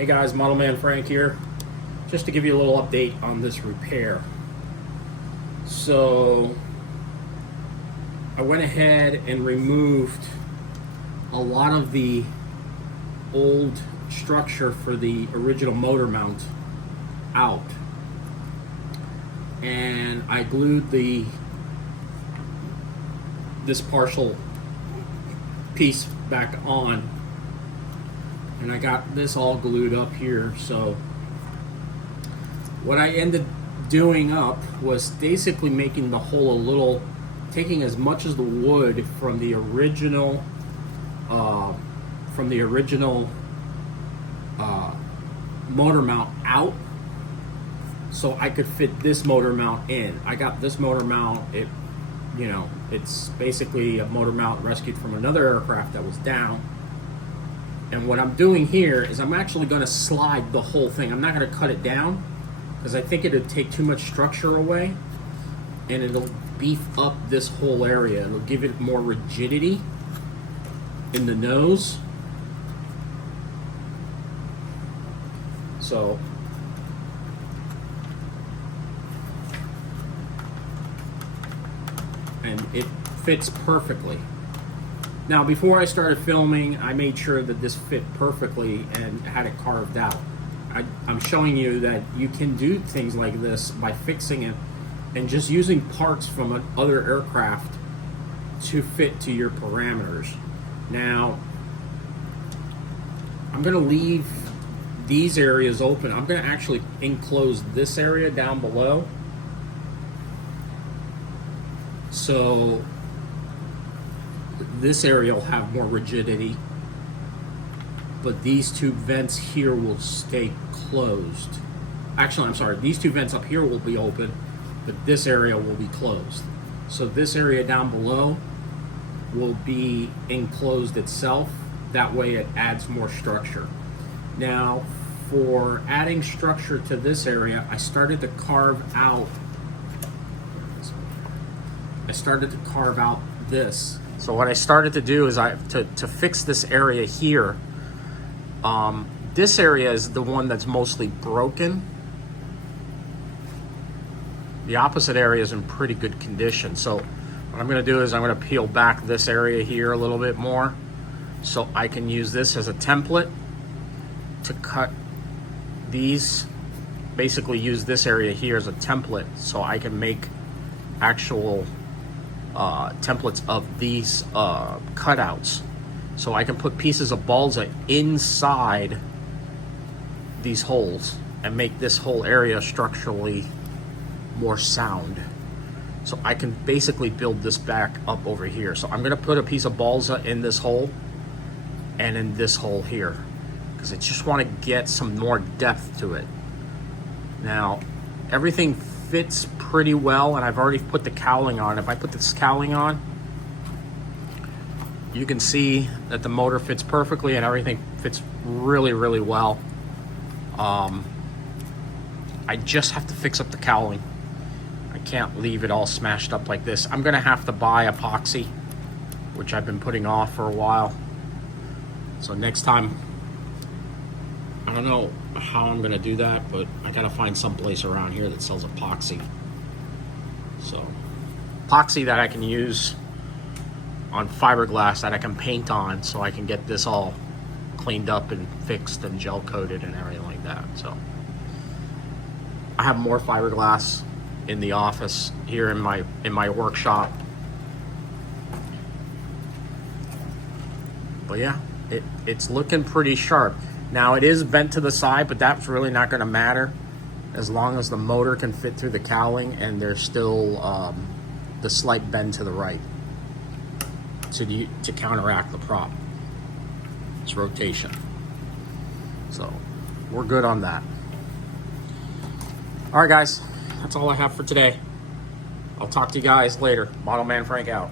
Hey guys, Model Man Frank here. Just to give you a little update on this repair. So I went ahead and removed a lot of the old structure for the original motor mount out, and I glued this partial piece back on, and I got this all glued up here. So what I ended doing up was basically making the hole a little, taking as much as the wood from the original motor mount out, so I could fit this motor mount in. I got this motor mount, it's basically a motor mount rescued from another aircraft that was down. And what I'm doing here is I'm actually going to slide the whole thing. I'm not going to cut it down because I think it would take too much structure away, and it'll beef up this whole area. It'll give it more rigidity in the nose. So and it fits perfectly. Now, before I started filming, I made sure that this fit perfectly and had it carved out. I'm showing you that you can do things like this by fixing it and just using parts from other aircraft to fit to your parameters. Now, I'm going to leave these areas open. I'm going to actually enclose this area down below, so this area will have more rigidity, but these two vents here will stay closed. Actually, I'm sorry, these two vents up here will be open, but this area will be closed. So this area down below will be enclosed itself. That way it adds more structure. Now, for adding structure to this area, I started to carve out this. So what I started to do is to fix this area here. This area is the one that's mostly broken. The opposite area is in pretty good condition. So what I'm going to do is I'm going to peel back this area here a little bit more, so I can use this as a template to cut these. Basically use this area here as a template so I can make actual templates of these cutouts, so I can put pieces of balsa inside these holes and make this whole area structurally more sound. So I can basically build this back up over here. So I'm going to put a piece of balsa in this hole and in this hole here, because I just want to get some more depth to it. Now, everything fits pretty well, and I've already put the cowling on. If I put this cowling on, you can see that the motor fits perfectly and everything fits really, really well. I just have to fix up the cowling. I can't leave it all smashed up like this. I'm gonna have to buy epoxy, which I've been putting off for a while. So next time, I don't know how I'm gonna do that, but I gotta find some place around here that sells epoxy. So epoxy that I can use on fiberglass that I can paint on, so I can get this all cleaned up and fixed and gel coated and everything like that. So I have more fiberglass in the office here in my workshop. But yeah, it's looking pretty sharp. Now, it is bent to the side, but that's really not going to matter as long as the motor can fit through the cowling and there's still the slight bend to the right to counteract the prop. It's rotation. So we're good on that. All right, guys, that's all I have for today. I'll talk to you guys later. Model Man Frank out.